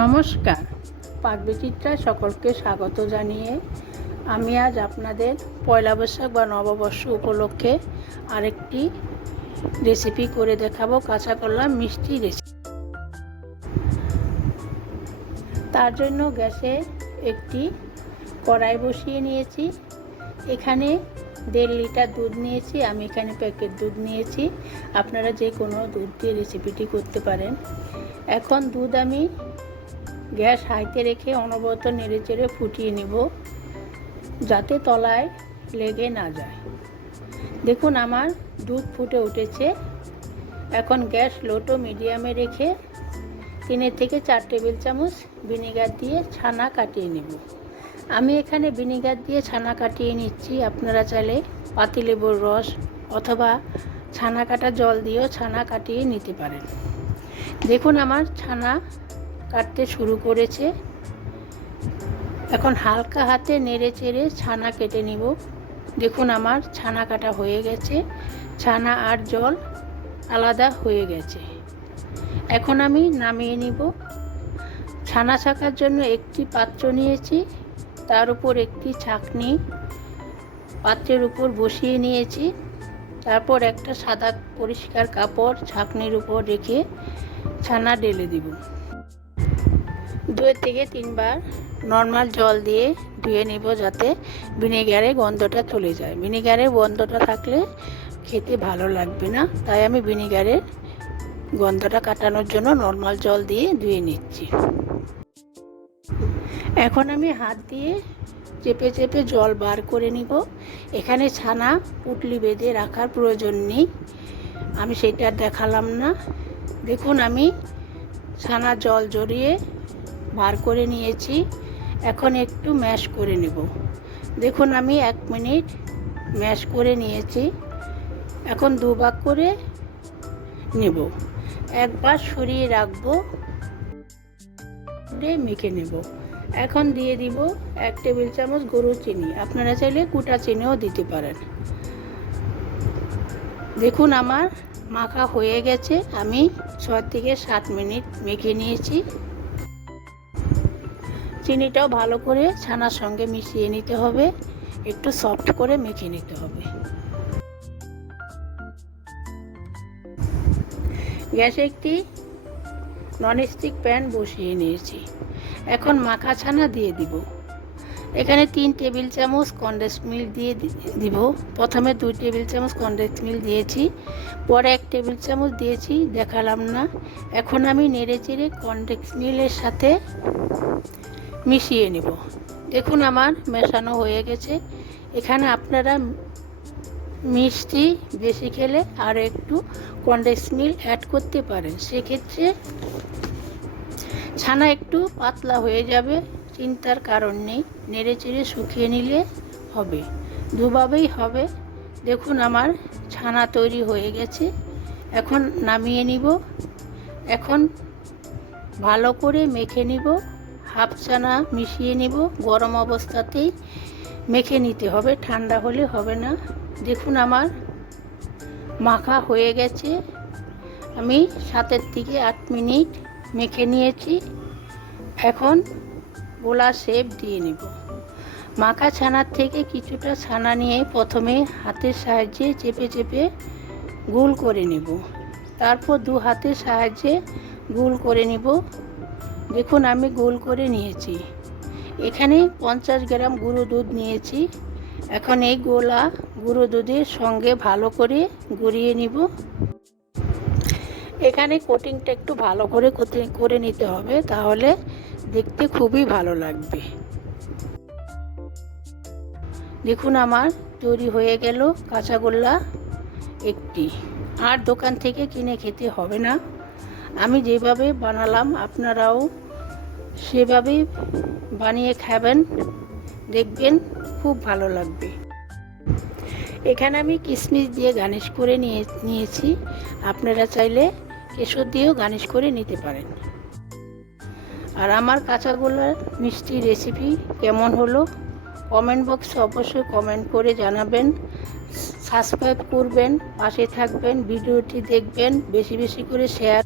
নমস্কার, পাকবিচিত্রায় সকলকে স্বাগত জানিয়ে আমি আজ আপনাদের পয়লা বৈশাখ বা নববর্ষ উপলক্ষে আরেকটি রেসিপি করে দেখাবো, কাঁচা কলা মিষ্টি রেসিপি। তার জন্য গ্যাসে একটি কড়াই বসিয়ে নিয়েছি। এখানে 1.5 লিটার দুধ নিয়েছি। আমি এখানে প্যাকেট দুধ নিয়েছি, আপনারা যে কোনো দুধ দিয়ে রেসিপিটি করতে পারেন। এখন দুধ আমি গ্যাস হাইতে রেখে অনবরত নেড়েচেড়ে ফুটিয়ে নিব, যাতে তলায় লেগে না যায়। দেখুন আমার দুধ ফুটে উঠেছে। এখন গ্যাস লো টু মিডিয়ামে রেখে 3 থেকে 4 টেবিল চামচ ভিনেগার দিয়ে ছানা কাটিয়ে নেব। আমি এখানে ভিনেগার দিয়ে ছানা কাটিয়ে নিচ্ছি। আপনারা চাইলে পাতিলেবুর রস অথবা ছানা কাটা জল দিয়েও ছানা কাটিয়ে নিতে পারেন। দেখুন আমার ছানা কাটতে শুরু করেছে। এখন হালকা হাতে নেড়ে চেড়ে ছানা কেটে নিব। দেখুন আমার ছানা কাটা হয়ে গেছে, ছানা আর জল আলাদা হয়ে গেছে। এখন আমি নামিয়ে নিব। ছানা ছাকার জন্য একটি পাত্র নিয়েছি, তার উপর একটি ছাঁকনি পাত্রের উপর বসিয়ে নিয়েছি। তারপর একটা সাদা পরিষ্কার কাপড় ছাঁকনির উপর রেখে ছানা ঢেলে দিব। 2 থেকে 3 বার নর্মাল জল দিয়ে ধুয়ে নেব, যাতে ভিনেগারের গন্ধটা চলে যায়। ভিনেগারের গন্ধটা থাকলে খেতে ভালো লাগবে না, তাই আমি ভিনেগারের গন্ধটা কাটানোর জন্য নর্মাল জল দিয়ে ধুয়ে নিচ্ছি। এখন আমি হাত দিয়ে চেপে চেপে জল বার করে নিব। এখানে ছানা পুটলি বেঁধে রাখার প্রয়োজন নেই, আমি সেটা দেখালাম না। দেখুন আমি ছানা জল জড়িয়ে বার করে নিয়েছি। এখন একটু ম্যাশ করে নেব। দেখুন আমি 1 মিনিট ম্যাশ করে নিয়েছি। এখন 2 ভাগ করে নেব। একবার সরিয়ে রাখবো, মেখে নেব। এখন দিয়ে দিব 1 টেবিল চামচ গুঁড়ো চিনি, আপনারা চাইলে কুটা চিনিও দিতে পারেন। দেখুন আমার মাখা হয়ে গেছে। আমি 6 থেকে 7 মিনিট মেখে নিয়েছি। চিনিটাও ভালো করে ছানার সঙ্গে মিশিয়ে নিতে হবে, একটু সফট করে মেখে নিতে হবে। গ্যাসে একটি ননস্টিক প্যান বসিয়ে নিয়েছি। এখন মাখা ছানা দিয়ে দিব। এখানে 3 টেবিল চামচ কনডেন্স মিল্ক দিয়ে দিব। প্রথমে 2 টেবিল চামচ কনডেন্স মিল্ক দিয়েছি, পরে 1 টেবিল চামচ দিয়েছি, দেখালাম না। এখন আমি নেড়ে চেড়ে কনডেন্স মিল্কের সাথে মিশিয়ে নেব। দেখুন আমার মেশানো হয়ে গেছে। এখানে আপনারা মিষ্টি বেশি খেলে আর একটু কনডেন্স মিল্ক অ্যাড করতে পারেন, সেক্ষেত্রে ছানা একটু পাতলা হয়ে যাবে, চিন্তার কারণ নেই। নেড়ে চেড়ে শুকিয়ে নিলে হবে, দুভাবেই হবে। দেখুন আমার ছানা তৈরি হয়ে গেছে। এখন নামিয়ে নিব। এখন ভালো করে মেখে নিব। হাফ ছানা মিশিয়ে নিব। গরম অবস্থাতেই মেখে নিতে হবে, ঠান্ডা হলে হবে না। দেখুন আমার মাখা হয়ে গেছে। আমি 7 থেকে 8 মিনিট মেখে নিয়েছি। এখন গোলা শেপ দিয়ে নেব। মাখা ছানার থেকে কিছুটা ছানা নিয়ে প্রথমে হাতের সাহায্যে চেপে চেপে গোল করে নেব, তারপর 2 হাতের সাহায্যে গোল করে নেব। দেখুন আমি গোল করে নিয়েছি। এখানে 50 গ্রাম গুঁড়ো দুধ নিয়েছি। এখন এই গোলা গুঁড়ো দুধের সঙ্গে ভালো করে গড়িয়ে নিব। এখানে কোটিংটা একটু ভালো করে করে নিতে হবে, তাহলে দেখতে খুবই ভালো লাগবে। দেখুন আমার তৈরি হয়ে গেল কাঁচাগোল্লা একটি। আর দোকান থেকে কিনে খেতে হবে না। আমি যেভাবে বানালাম আপনারাও সেভাবেই বানিয়ে খাবেন, দেখবেন খুব ভালো লাগবে। এখানে আমি কিশমিশ দিয়ে গার্নিশ করে নিয়েছি, আপনারা চাইলে কেশর দিয়েও গার্নিশ করে নিতে পারেন। আর আমার কাঁচাগোল্লার মিষ্টি রেসিপি কেমন হলো কমেন্ট বক্সে অবশ্যই কমেন্ট করে জানাবেন। সাবস্ক্রাইব করবেন, পাশে থাকবেন, ভিডিওটি দেখবেন, বেশি বেশি করে শেয়ার